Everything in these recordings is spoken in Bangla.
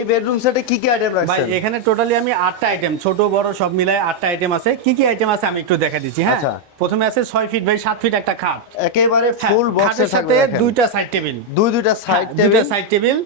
এই বেডরুম সেটে কি কি আইটেম রাখছেন? ভাই এখানে টোটালি আমি আটটা আইটেম ছোট বড় সব মিলায় আটটা আইটেম আছে। কি কি আইটেম আছে আমি একটু দেখা দিচ্ছি হ্যাঁ? আচ্ছা। প্রথমে আছে 6 ফিট বাই 7 ফিট একটা খাট। একেবারে হ্যাঁ, ফুল বক্সের সাথে দুইটা সাইড টেবিল দুই দুইটা সাইড টেবিল দুইটা সাইড টেবিল.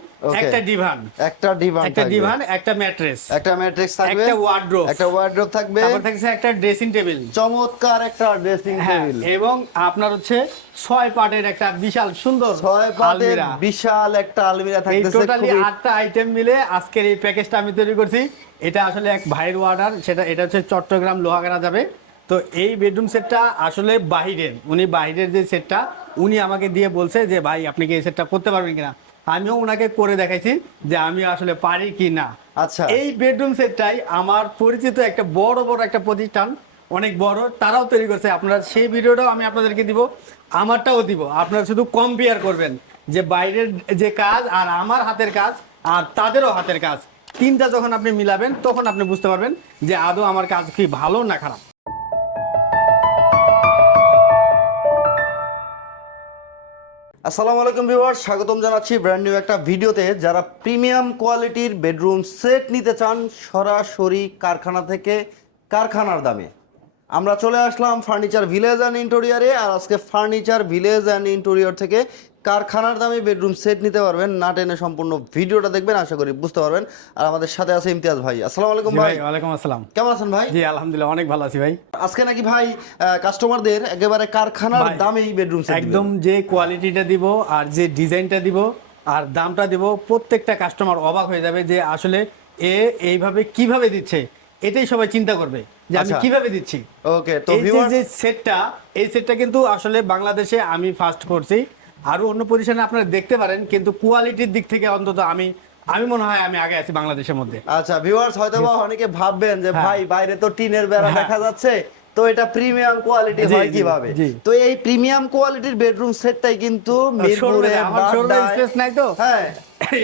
একটা ডিভান একটা ডিভান একটা ডিভান একটা ম্যাট্রেস একটা ম্যাট্রিক্স থাকবে। একটা wardrobe। একটা ওয়ার্ড্রোব থাকবে। তারপর থাকছে একটা ড্রেসিং টেবিল চমৎকার একটা ড্রেসিং হ্যাঁ টেবিল এবং আপনার হচ্ছে ছয় পার্টের একটা বিশাল সুন্দর ছয় পাটের বিশাল একটা আলমিরা থাকতেছে। টোটালি আটটা আইটেম মিলে আজকের এই প্যাকেজটা আমি তৈরি করছি। এটা আসলে এক ভাইয়ের অর্ডার সেটা এটা হচ্ছে চট্টগ্রাম লোহাগাড়া যাবে। তো এই বেডরুম সেটটা আসলে বাহিরের উনি বাহিরের যে সেটটা উনি আমাকে দিয়ে বলছে যে ভাই আপনি কি এই সেটটা করতে পারবেন কিনা? আমিও ওনাকে করে দেখাইছি যে আমি আসলে পারি কি না। আচ্ছা। এই বেডরুম সেটটাই আমার পরিচিত একটা বড় বড় একটা প্রতিষ্ঠান অনেক বড় তারাও তৈরি করছে। আপনারা সেই ভিডিওটাও আমি আপনাদেরকে দিব আমারটাও দিব। আপনারা শুধু কম্পেয়ার করবেন যে বাইরের যে কাজ আর আমার হাতের কাজ আর তাদেরও হাতের কাজ। তিনটা যখন আপনি মিলাবেন তখন আপনি বুঝতে পারবেন যে আদৌ আমার কাজ কি ভালো না খারাপ। আসসালামু আলাইকুম ভিউয়ার স্বাগতম জানাচ্ছি ব্র্যান্ড নিউ একটা ভিডিওতে। যারা প্রিমিয়াম কোয়ালিটির বেডরুম সেট নিতে চান, সরাসরি কারখানা থেকে কারখানার দামে। আমরা চলে আসলাম ফার্নিচার ভিলেজ অ্যান্ড ইন্টেরিয়ারে আর আজকে ফার্নিচার ভিলেজ অ্যান্ড ইন্টেরিয়র থেকে কারখানার দামে বেডরুম সেট নিতে পারবেন। না টেনে সম্পূর্ণ ভিডিওটা দেখবেন আশা করি বুঝতে পারবেন। আর আমাদের সাথে আছে ইমতিয়াজ ভাই। আসসালামু আলাইকুম ভাই। ওয়ালাইকুম আসসালাম। কেমন আছেন ভাই? জি আলহামদুলিল্লাহ অনেক ভালো আছি ভাই। আজকে নাকি ভাই কাস্টমারদের একেবারে কারখানার দামেই বেডরুম সেট একদম যে কোয়ালিটিটা দিব আর যে ডিজাইনটা দিব আর দামটা দিব প্রত্যেকটা কাস্টমার অবাক হয়ে যাবে যে আসলে এ এইভাবে কীভাবে দিচ্ছে। এটাই সবাই চিন্তা করবে যে আমি আচ্ছা। কীভাবে দিচ্ছি। ওকে তো এই যে সেটটা এই সেটটা কিন্তু আসলে বাংলাদেশে আমি ফার্স্ট করছি। আরও অন্য পজিশনে আপনারা দেখতে পারেন কিন্তু কোয়ালিটির দিক থেকে অন্তত আমি আমি মনে হয় আমি আগে আছি বাংলাদেশের মধ্যে। আচ্ছা ভিউয়ার্স হয়তো বা অনেকে ভাববেন যে হ্যাঁ। ভাই বাইরে তো টিনের বেড়া হ্যাঁ। দেখা যাচ্ছে তো এটা প্রিমিয়াম কোয়ালিটি হয় কীভাবে? তো এই প্রিমিয়াম কোয়ালিটির বেডরুম সেটটাই কিন্তু মিরপুরে আমার স্পেস নাই তো। হ্যাঁ।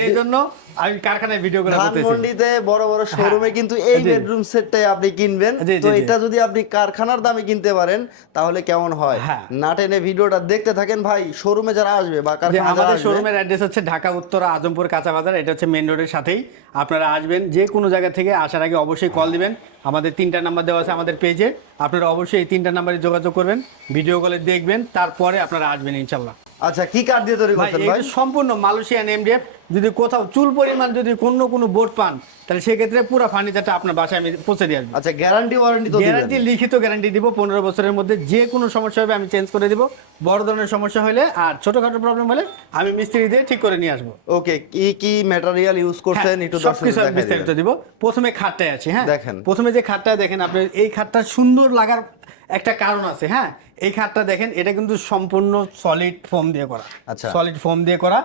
এই জন্য আমি কারখানায় ভিডিও করে ধানমন্ডিতে বড় বড় শোরুমে কিন্তু এই বেডরুম সেটটাই আপনি কিনবেন। তো। এটা যদি আপনি কারখানার দামে কিনতে পারেন তাহলে কেমন হয়? হ্যাঁ। না টেনে ভিডিওটা দেখতে থাকেন ভাই শোরুমে যারা আসবে বা কারখানা আমাদের শোরুমের অ্যাড্রেস হচ্ছে ঢাকা উত্তর আজমপুর কাঁচা বাজার এটা হচ্ছে মেন রোডের সাথেই আপনারা আসবেন। যে কোনো জায়গা থেকে আসার আগে অবশ্যই কল দিবেন। আমাদের তিনটা নাম্বার দেওয়া আছে আমাদের পেজে আপনারা অবশ্যই এই তিনটা নাম্বারে যোগাযোগ করবেন ভিডিও কলে দেখবেন তারপরে আপনারা আসবেন ইনশাল্লাহ আচ্ছা কি কাঠ দিয়ে তৈরি এটা ভাই? সম্পূর্ণ মালয়েশিয়ান এমডিএফ যদি কোথাও চুল পরিমাণ যদি কোনো কোনো বোর্ড পান তাহলে সেক্ষেত্রে পুরো ফার্নিচারটা আপনার বাসায় আমি পৌঁছে দিয়ে আসব। আচ্ছা গ্যারান্টি ওয়ারেন্টি তো গ্যারান্টি লিখিত গ্যারান্টি দিব পনেরো বছরের মধ্যে যে কোনো সমস্যা হবে আমি চেঞ্জ করে দিব। বড় ধরনের সমস্যা হলে আর ছোটখাটো প্রবলেম হলে আমি মিস্ত্রি দিয়ে ঠিক করে নিয়ে আসব। ওকে কি কি ম্যাটেরিয়াল ইউজ করছেন? একটু সবকিছু বিস্তারিত দিব। প্রথমে খাটটায় আছি হ্যাঁ? দেখেন। প্রথমে যে খাটটা দেখেন আপনি এই খাটটা সুন্দর লাগার একটা কারণ আছে হ্যাঁ? এই খাটটা দেখেন এটা কিন্তু সম্পূর্ণ সলিড ফোম দিয়ে করা। আচ্ছা। সলিড ফোম দিয়ে করা।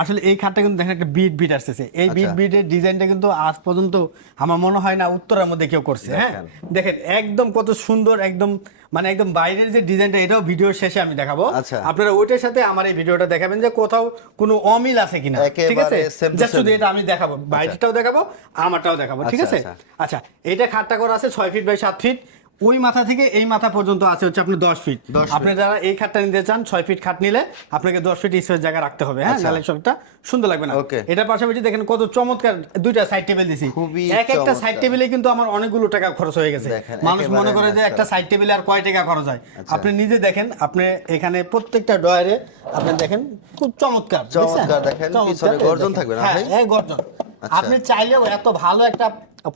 আসলে এই খাটটা কিন্তু দেখেন একটা বিট বিট আসতেছে। এই বিট আচ্ছা। বিটের ডিজাইনটা কিন্তু আজ পর্যন্ত আমার মনে হয় না উত্তরের মধ্যে কেউ করছে হ্যাঁ? দেখেন। একদম কত সুন্দর একদম মানে একদম বাইরের যে ডিজাইনটা এটাও ভিডিওর শেষে আমি দেখাবো। আচ্ছা। আপনারা ওইটার সাথে আমার এই ভিডিওটা দেখাবেন যে কোথাও কোনো অমিল আছে কিনা ঠিক আছে? জাস্ট শুধু এটা আমি দেখাবো বাইরেটাও দেখাবো আমারটাও দেখাবো ঠিক আচ্ছা, আছে? আচ্ছা। আচ্ছা এটা খাটটা করা আছে ছয় ফিট বাই সাত ফিট ওই মাথা থেকে এই মাথা পর্যন্ত আছে হচ্ছে আপনি দশ ফিট আপনি যারা এই খাটটা নিতে চান ছয় ফিট খাট নিলে আপনাকে দশ ফিট স্পেস জায়গা রাখতে হবে হ্যাঁ আচ্ছা। নাহলে সবটা সুন্দর লাগবে না Okay. এটার পাশাপাশি দেখেন কত চমৎকার দুইটা সাইড টেবিল দিছি এক একটা সাইড। টেবিলে কিন্তু আমার অনেকগুলো টাকা খরচ হয়ে গেছে মানুষ মনে করে যে একটা সাইড টেবিলে আর কয় টাকা খরচ হয় আচ্ছা। আপনি নিজে দেখেন আপনি এখানে প্রত্যেকটা ডয়ারে আপনি দেখেন খুব চমৎকার চমৎকার দেখেন, পিছনে গর্জন থাকবে না হ্যাঁ, ভাই? গর্জন আচ্ছা। আপনি চাইলেও এত ভালো একটা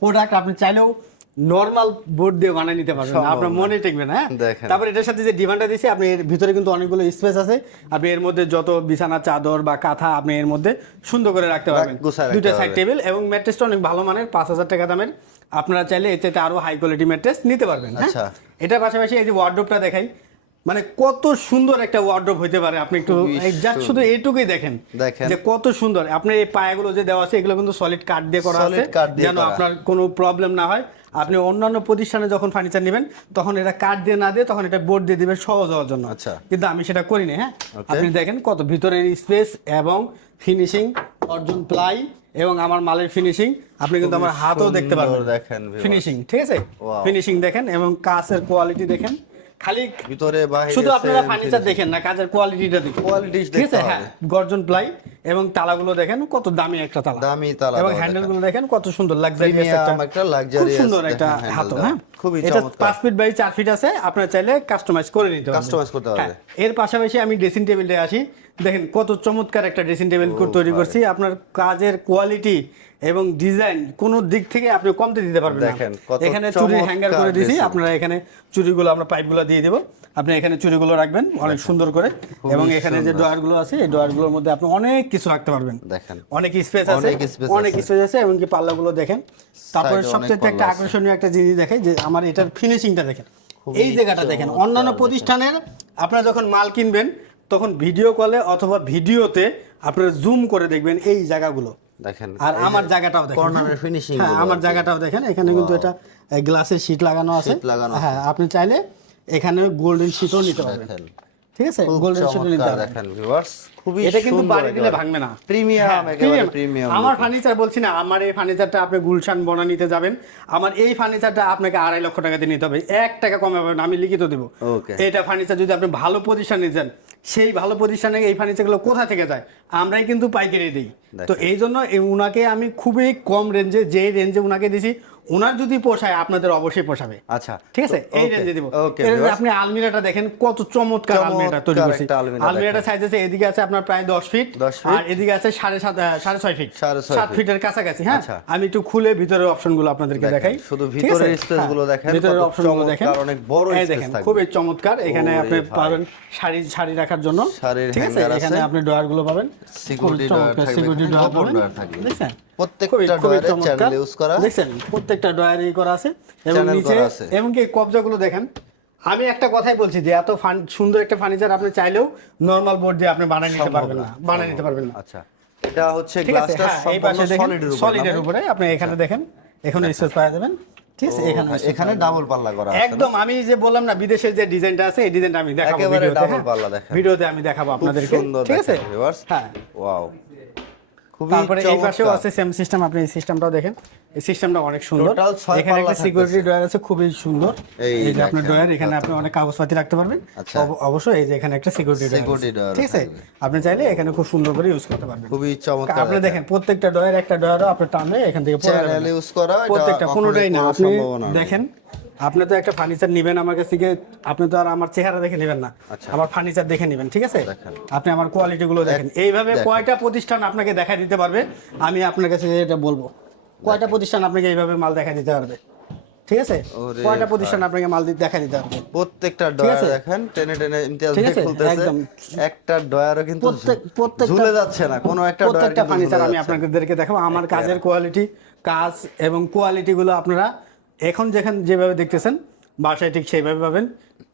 প্রোডাক্ট আপনি চাইলেও নর্মাল বোর্ড দিয়ে বানিয়ে নিতে পারবেন না। আপনার মনে টিকবে না হ্যাঁ? তারপর এটার সাথে যে ডিমান্ডটা দিছি আপনি এর ভিতরে কিন্তু অনেকগুলো স্পেস আছে। আপনি এর মধ্যে যত বিছানা চাদর বা কাঁথা আপনি এর মধ্যে সুন্দর করে রাখতে পারবেন। দুইটা সাইড টেবিল এবং ম্যাট্রেসটা অনেক ভালো মানের পাঁচ হাজার টাকা দামের। আপনারা চাইলে এর চাইতে আরও হাই কোয়ালিটি ম্যাট্রেস নিতে পারবেন হ্যাঁ? আচ্ছা। এটার পাশাপাশি এই যে ওয়ার্ড্রোপটা দেখাই মানে কত সুন্দর একটা ওয়ার্ড্রোপ হইতে পারে। আপনি একটু জাস্ট শুধু এইটুকুই দেখেন দেখেন। যে কত সুন্দর। আপনার এই পায়াগুলো যে দেওয়া আছে এগুলো কিন্তু সলিড কাঠ দিয়ে করা আছে যেন আপনার কোনো প্রবলেম না হয়। আপনি অন্যান্য প্রতিষ্ঠানে যখন ফার্নিচার নেবেন তখন এটা কাঠ দিয়ে না দিয়ে তখন এটা বোর্ড দিয়ে দিবেন সহজ হওয়ার জন্য। আচ্ছা। কিন্তু আমি সেটা করিনি হ্যাঁ? আপনি দেখেন কত ভিতরের স্পেস এবং ফিনিশিং অর্জুন প্লাই এবং আমার মালের ফিনিশিং আপনি কিন্তু আমার হাতও দেখতে পারবেন। দেখেন ফিনিশিং ঠিক আছে? ফিনিশিং দেখেন এবং কাছের কোয়ালিটি দেখেন। খালি ভিতরে বাইরে শুধু আপনারা ফার্নিচার দেখেন না কাজের কোয়ালিটিটা দেখুন। Quality ঠিক আছে? হ্যাঁ গর্জন প্লাই এবং তালাগুলো দেখেন কত দামি একটা তালা। দামি তালা এবং দেওয়া হ্যান্ডেলগুলো দেখেন কত সুন্দর লাক্সারিয়াস একটা একটা খুব সুন্দর একটা হাতল হ্যাঁ? খুবই এটা চমৎকার। পাঁচ ফিট বাই চার ফিট আছে আপনারা চাইলে কাস্টমাইজ করে নিতে পারবেন। Customize করতে। হ্যাঁ, এর পাশাপাশি আমি ড্রেসিং টেবিলটা আসি। দেখেন কত চমৎকার একটা ড্রেসিং টেবিল তৈরি করছি। আপনার কাজের কোয়ালিটি এবং ডিজাইন কোনো দিক থেকে আপনি কমতে দিতে পারবেন দেখেন, এখানে চুরির হ্যাঙ্গার করে দিয়েছি। আপনারা এখানে চুরিগুলো আমরা পাইপগুলো দিয়ে দেবো। আপনি এখানে চুরিগুলো রাখবেন অনেক সুন্দর করে। এবং এখানে যে। ডয়ারগুলো আছে এই ডয়ারগুলোর মধ্যে আপনি অনেক কিছু রাখতে পারবেন। দেখেন। অনেক স্পেস আছে অনেক। স্পেস আছে। এবং কি পাল্লাগুলো দেখেন। তারপরে সবচেয়ে একটা আকর্ষণীয় একটা জিনিস দেখে যে আমার এটার ফিনিশিংটা দেখেন। এই জায়গাটা দেখেন অন্যান্য প্রতিষ্ঠানের আপনারা যখন মাল কিনবেন তখন ভিডিও কলে অথবা ভিডিওতে আপনারা জুম করে দেখবেন এই জায়গাগুলো। দেখেন আর আমার জায়গাটাও দেখেন কর্নারের হ্যাঁ? finishing হ্যাঁ আমার জায়গাটাও দেখেন এখানে কিন্তু এটা গ্লাসের শীট লাগানো আছে। লাগানো হ্যাঁ আপনি চাইলে এখানে গোল্ডেন শীটও নিতে পারবেন। ঠিক আছে? গোল্ডেন দেখেন ভিউয়ার্স খুবই এটা কিন্তু বাড়ি দিলে ভাঙবে না। প্রিমিয়াম একেবারে প্রিমিয়াম আমার ফার্নিচার বলছি না আমার এই ফার্নিচারটা আপনি গুলশান বনা নিতে যাবেন। আমার এই ফার্নিচারটা আপনাকে আড়াই লক্ষ টাকা দিয়ে নিতে হবে। এক টাকা কমে পাবেন আমি লিখিত দেবো. এটা ফার্নিচার যদি আপনি ভালো প্রতিষ্ঠানে যান সেই ভালো প্রতিষ্ঠানে এই ফার্নিচারগুলো কোথা থেকে যায়? আমরাই কিন্তু পাইকারি দিই। তো এই জন্য উনাকে আমি খুবই কম রেঞ্জে যে রেঞ্জে উনাকে দিছি উনার যদি পোষায় আপনাদের অবশ্যই পোষাবে। আচ্ছা ঠিক আছে? এই রেঞ্জে দিব। আপনি আলমিরাটা দেখেন কত চমৎকার আলমিরাটা তৈরি করছি। আলমিরাটা সাইজ আছে এদিকে আছে আপনার প্রায় দশ ফিট আর এদিকে আছে সাড়ে সাত আহ, সাড়ে ছয় ফিট সাড়ে ছয় সাত feet। ফিটের কাছাকাছি হ্যাঁ? আচ্ছা। আমি একটু খুলে ভিতরের অপশনগুলো আপনাদেরকে দেখাই। শুধু ভিতরের আছে? space গুলো হ্যাঁ, দেখেন, ভিতরের অপশনগুলো দেখেন চমৎকার, অনেক বড় দেখেন থাকবে। খুবই চমৎকার। এখানে আপনি পাবেন শাড়ি শাড়ি রাখার জন্য। ঠিক আছে? এখানে আপনি ডয়ারগুলো পাবেন চমৎকার থাকবে, সিকিউরিটি ডয়ার পাবেন। দেখছেন? প্রত্যেকটা ডয়ারে channel use করা। প্রত্যেকটা ডয়ারই করা আছে এবং নিচে এবং কি কবজাগুলো দেখেন আমি একটা কথাই বলছি যে এত ফান- সুন্দর একটা ফার্নিচার আপনি চাইলেও নর্মাল বোর্ড দিয়ে আপনি বানিয়ে নিতে পারবেন না বানিয়ে নিতে পারবেন না। আচ্ছা এটা হচ্ছে গ্লাসটা হ্যাঁ সম্পূর্ণ সলিডের উপর সলিডের উপরে আপনি এখানে দেখেন এখানে স্পেস পাওয়া যাবেন ঠিক আছে এখানে এখানে ডাবল পাল্লা করা একদম আমি যে বললাম না বিদেশের যে ডিজাইনটা আছে এই ডিজাইনটা আমি দেখাবো ভিডিওতে double হ্যাঁ? পাল্লা দেখেন। ভিডিওতে আমি দেখাবো খুব আপনাদেরকে সুন্দর ঠিক আছে? হ্যাঁ। ওয়াও খুবই তারপরে এই পাশেও আছে সেম সিস্টেম আপনি এই সিস্টেমটাও দেখেন। এই সিস্টেমটা অনেক সুন্দর। এখানে একটা সিকিউরিটি ডয়ার আছে খুবই সুন্দর। এই যে আপনার ডয়ার এখানে আপনি অনেক কাগজপাতি রাখতে পারবেন। আচ্ছা। অবশ্যই এই যে এখানে একটা সিকিউরিটি ডয়ার ঠিক আছে? আপনি চাইলে এখানে খুব সুন্দর করে ইউজ করতে পারবেন। খুবই চমৎকার আপনি দেখেন প্রত্যেকটা ডয়ার একটা ডয়ারও আপনি টানলে এখান থেকে পড়ে যাবে। ইউজ করা প্রত্যেকটা কোনোটাই না আপনি দেখেন আপনি তো একটা ফার্নিচার নেবেন আমার কাছ থেকে আপনি তো আর আমার চেহারা দেখে নেবেন না। আচ্ছা। আমার ফার্নিচার দেখে নেবেন ঠিক আছে? আপনি আমার কোয়ালিটি গুলো দেখেন। এইভাবে কয়টা প্রতিষ্ঠান আপনাকে দেখা দিতে পারবে? আমি আপনার কাছে এটা বলব। কয়টা প্রতিষ্ঠান আপনাকে এইভাবে মাল দেখা দিতে পারবে? ঠিক আছে? কয়টা প্রতিষ্ঠান আপনাকে মাল দেখা দিতে পারবে? প্রত্যেকটা ডয়ার দেখেন টেনে টেনে ইমতিয়াজ ভাই খুলতেছে। একদম। একটা ডয়ারও কিন্তু প্রত্যেক- ঝুলে যাচ্ছে না। কোনো একটা প্রত্যেকটা ফার্নিচার আমি আপনাদেরকে দেখাবো। আমার কাজের কোয়ালিটি কাজ এবং কোয়ালিটি গুলো আপনারা এখন যেখানে যেভাবে দেখতেছেন বাসায় ঠিক সেইভাবে পাবেন।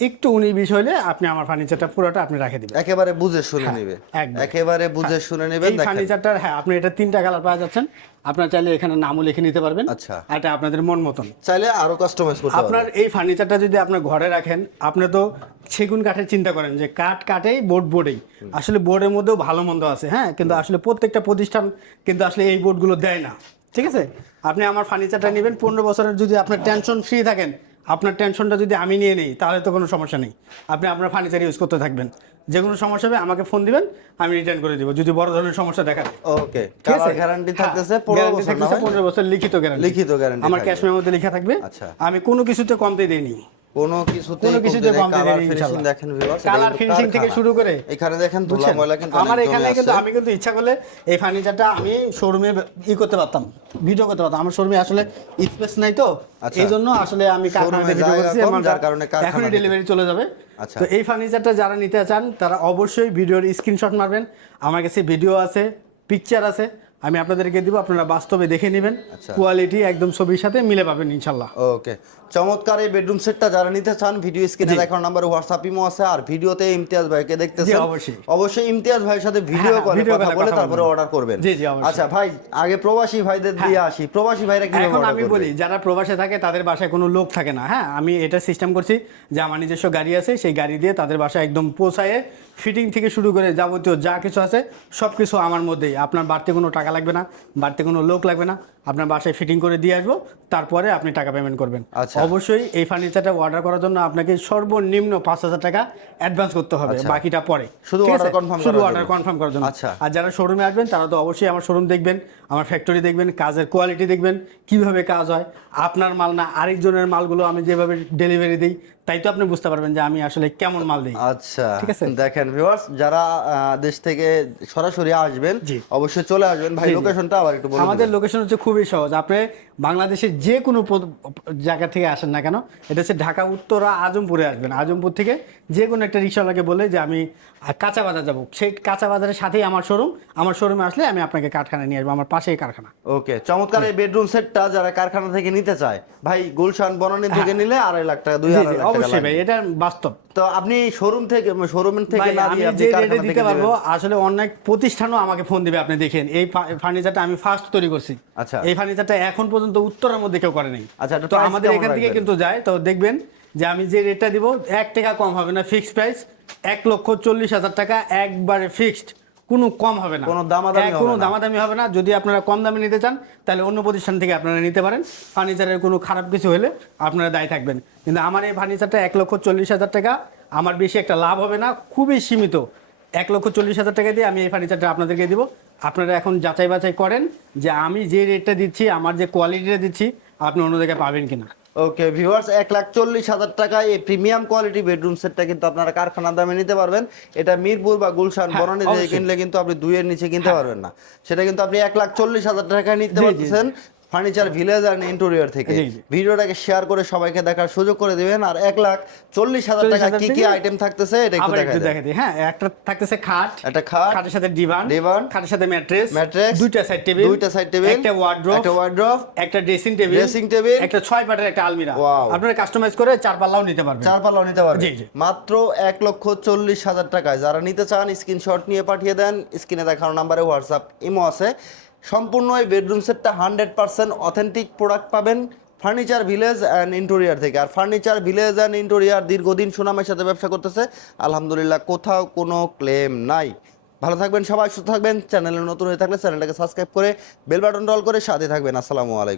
একটু উনি বিশ হলে আপনি আমার ফার্নিচারটা পুরোটা আপনি রেখে দিবেন। একেবারে বুঝে শুনে নেবে। হ্যাঁ, একেবারে বুঝে শুনে নেবেন এই ফার্নিচারটার হ্যাঁ আপনি এটা তিনটা কালার পাওয়া যাচ্ছেন। আপনার চাইলে এখানে নামও লিখে নিতে পারবেন। আচ্ছা। এটা আপনাদের মন মতন। চাইলে আরও কাস্টমাইজ করতে আপনার এই ফার্নিচারটা যদি আপনার ঘরে রাখেন আপনি তো সেগুন কাঠের চিন্তা করেন যে কাঠ কাটেই বোর্ড বোর্ডেই আসলে বোর্ডের মধ্যেও ভালো মন্দ আছে হ্যাঁ? কিন্তু আসলে প্রত্যেকটা প্রতিষ্ঠান কিন্তু আসলে এই বোর্ডগুলো দেয় না। ঠিক আছে? আপনি আমার ফার্নিচারটা নেবেন পনেরো বছরের যদি আপনার টেনশন ফ্রি থাকেন আপনার টেনশনটা যদি আমি নিয়ে নিই তাহলে তো কোনো সমস্যা নেই। আপনি আপনার ফার্নিচার ইউজ করতে থাকবেন। যে কোনো সমস্যা হবে আমাকে ফোন দিবেন আমি রিটার্ন করে দিব যদি বড় ধরনের সমস্যা দেখা দেয়। ওকে কালার গ্যারান্টি থাকতেছে 15 বছর না 15 বছর লিখিত গ্যারান্টি লিখিত গ্যারান্টি আমার। ক্যাশ মেমোতে লেখা থাকবে। আচ্ছা। আমি কোনো কিছুতে কমতে দেইনি। কোনো কিছুতে কোনো কিছুতে কালার ফিনিশিং দেখেন ভিউয়ার্স কালার ফিনিশিং থেকে শুরু করে। এখানে দেখেন ধুলা ময়লা কিন্তু আমার এখানে কিন্তু আমি কিন্তু ইচ্ছা করলে এই ফার্নিচারটা আমি শোরুমে ই করতে পারতাম ভিডিও করতে পারতাম। আমার শোরুমে আসলে স্পেস নাই তো। আচ্ছা। এই জন্য আসলে আমি কারখানাতে ভিডিও করছি আমার যার কারণে এখনই ডেলিভারি চলে যাবে। আচ্ছা। তো এই ফার্নিচারটা যারা নিতে চান তারা অবশ্যই ভিডিওর স্ক্রিনশট মারবেন। আমার কাছে ভিডিও আছে পিকচার আছে। আমি আপনাদেরকে দিব আপনারা বাস্তবে দেখে নেবেন। আচ্ছা। কোয়ালিটি একদম ছবির সাথে মিলে পাবেন ইনশাল্লাহ ওকে। চমৎকার এই বেডরুম সেটটা যারা নিতে চান ভিডিও স্ক্রিনে দেখার নাম্বার হোয়াটসঅ্যাপ ইমো আছে আর ভিডিওতে ইমতিয়াজ ভাইকে দেখতেছেন। অবশ্যই। অবশ্যই ইমতিয়াজ ভাইয়ের সাথে ভিডিও হ্যাঁ, কলে কথা বলে তারপরে অর্ডার করবেন। জি, জি, অবশ্যই। আচ্ছা ভাই আগে প্রবাসী ভাইদের দিয়ে আসি। প্রবাসী ভাইরা কি এখন আমি বলি যারা প্রবাসে থাকে তাদের বাসায় কোনো লোক থাকে না। হ্যাঁ আমি এটা সিস্টেম করছি যে আমার নিজস্ব গাড়ি আছে সেই গাড়ি দিয়ে তাদের বাসায় একদম পৌঁছায় ফিটিং থেকে শুরু করে যাবতীয় যা কিছু আছে সব কিছু আমার মধ্যেই। আপনার বাড়তি কোনো টাকা লাগবে না বাড়তি কোনো লোক লাগবে না আপনার বাসায় ফিটিং করে দিয়ে আসব তারপরে আপনি টাকা পেমেন্ট করবেন আচ্ছা। অবশ্যই এই ফার্নিচারটা অর্ডার করার জন্য আপনাকে সর্বনিম্ন পাঁচ হাজার টাকা অ্যাডভান্স করতে হবে বাকিটা পরে আচ্ছা। শুধু শুধু অর্ডার কনফার্ম করার জন্য আচ্ছা। আর যারা শোরুমে আসবেন তারা তো অবশ্যই আমার শোরুম দেখবেন আমার ফ্যাক্টরি দেখবেন কাজের কোয়ালিটি দেখবেন কীভাবে কাজ হয় আপনার মাল না আরেকজনের মালগুলো আমি যেভাবে ডেলিভারি দিই তাই তো আপনি বুঝতে পারবেন যে আমি আসলে কেমন মাল দিই। আচ্ছা ঠিক আছে? দেখেন ভিউয়ার্স যারা আহ, দেশ থেকে সরাসরি আসবেন অবশ্যই চলে আসবেন। ভাই। লোকেশনটা আবার একটু বলুন আমাদের লোকেশন হচ্ছে খুবই সহজ। আপনি বাংলাদেশের যে কোনো জায়গা থেকে আসেন না কেন এটা হচ্ছে ঢাকা উত্তরা আজমপুরে আসবেন। আজমপুর থেকে যে কোনো একটা রিক্সাওয়ালাকে বলে যে আমি কাঁচা বাজার যাব। সেই কাঁচা বাজারের সাথেই আমার শোরুম আমার শোরুমে আসলে আমি আপনাকে কারখানায় নিয়ে আসব আমার পাশেই কারখানা। ওকে চমৎকার এই বেডরুম সেটটা যারা কারখানা থেকে নিতে চায় ভাই গুলশান বনানী থেকে নিলে আড়াই লাখ টাকা দুই হ্যাঁ। অবশ্যই ভাই এটা বাস্তব। তো আপনি শোরুম থেকে শোরুম থেকে না আমি যে রেটে দিতে পারব আসলে অনেক প্রতিষ্ঠানও আমাকে ফোন দিবে আপনি দেখেন। এই ফার্নিচারটা আমি ফার্স্ট তৈরি করছি। আচ্ছা। এই ফার্নিচারটা এখন পর্যন্ত উত্তরের মধ্যে কেউ করে নাই। আচ্ছা, তো আমাদের এখান থেকে কিন্তু যায় তো দেখবেন যে আমি যে রেটটা দিব এক টাকা কম হবে না ফিক্সড প্রাইস এক লক্ষ চল্লিশ হাজার টাকা একবারে ফিক্সড কোনো কম হবে না। কোনো দামাদামি এক- কোনো দামাদামি হবে না। যদি আপনারা কম দামে নিতে চান তাহলে অন্য প্রতিষ্ঠান থেকে আপনারা নিতে পারেন। ফার্নিচারের কোনো খারাপ কিছু হলে আপনারা দায়ী থাকবেন। কিন্তু আমার এই ফার্নিচারটা এক লক্ষ চল্লিশ হাজার টাকা। আমার বেশি একটা লাভ হবে না খুবই সীমিত। এক লক্ষ চল্লিশ হাজার টাকা দিয়ে আমি এই ফার্নিচারটা আপনাদেরকে দিব। আপনারা এখন যাচাই বাছাই করেন যে আমি যে রেটটা দিচ্ছি আমার যে কোয়ালিটিটা দিচ্ছি আপনি অন্য জায়গায় পাবেন কিনা। ওকে ভিউয়ার্স এক লাখ চল্লিশ হাজার টাকায় এই প্রিমিয়াম কোয়ালিটি বেডরুম সেটটা কিন্তু আপনারা কারখানার দামে নিতে পারবেন। এটা মিরপুর বা গুলশান বরণে বনানী থেকে কিনলে কিন্তু আপনি দুইয়ের নিচে কিনতে পারবেন না। সেটা কিন্তু আপনি এক লাখ চল্লিশ হাজার টাকায় নিতে পারতেছেন। ফার্নিচার ভিলেজ অ্যান্ড ইন্টেরিয়র থেকে। ভিডিওটাকে শেয়ার করে সবাইকে দেখার সুযোগ করে দিবেন। আর এক লাখ চল্লিশ হাজার টাকা কি কি আইটেম থাকতেছে এটা একটু দেখা দিই। হ্যাঁ একটা থাকতেছে খাট। একটা খাট খাটের সাথে ডিভান ডিভান, খাটের সাথে ম্যাট্রেস ম্যাট্রেস, দুইটা সাইড টেবিল দুইটা side table, একটা ওয়ার্ড্রোব একটা wardrobe, একটা ড্রেসিং টেবিল dressing table, একটা ছয় পাটের একটা আলমিরা. আপনারা কাস্টমাইজ করে চার পাল্লাও নিতে পারবেন। চার পাল্লাও নিতে পারবেন। জি, জি। মাত্র এক লক্ষ চল্লিশ হাজার টাকায়। যারা নিতে চান স্ক্রিনশট নিয়ে পাঠিয়ে দেন। স্ক্রিনে দেখানো নাম্বারে হোয়াটসঅ্যাপ ইমো আছে। সম্পূর্ণ এই বেডরুম সেটটা হান্ড্রেড পারসেন্ট অথেন্টিক প্রোডাক্ট পাবেন ফার্নিচার ভিলেজ অ্যান্ড ইন্টোরিয়ার থেকে। আর ফার্নিচার ভিলেজ অ্যান্ড ইন্টোরিয়ার দীর্ঘদিন সুনামের সাথে ব্যবসা করতেছে। আলহামদুলিল্লাহ কোথাও কোনো ক্লেম নাই। ভালো থাকবেন সবাই, সুস্থ থাকবেন। চ্যানেলে নতুন হয়ে থাকলে চ্যানেলটাকে সাবস্ক্রাইব করে বেল বাটন অল করে সাথে থাকবেন। আসসালামু আলাইকুম।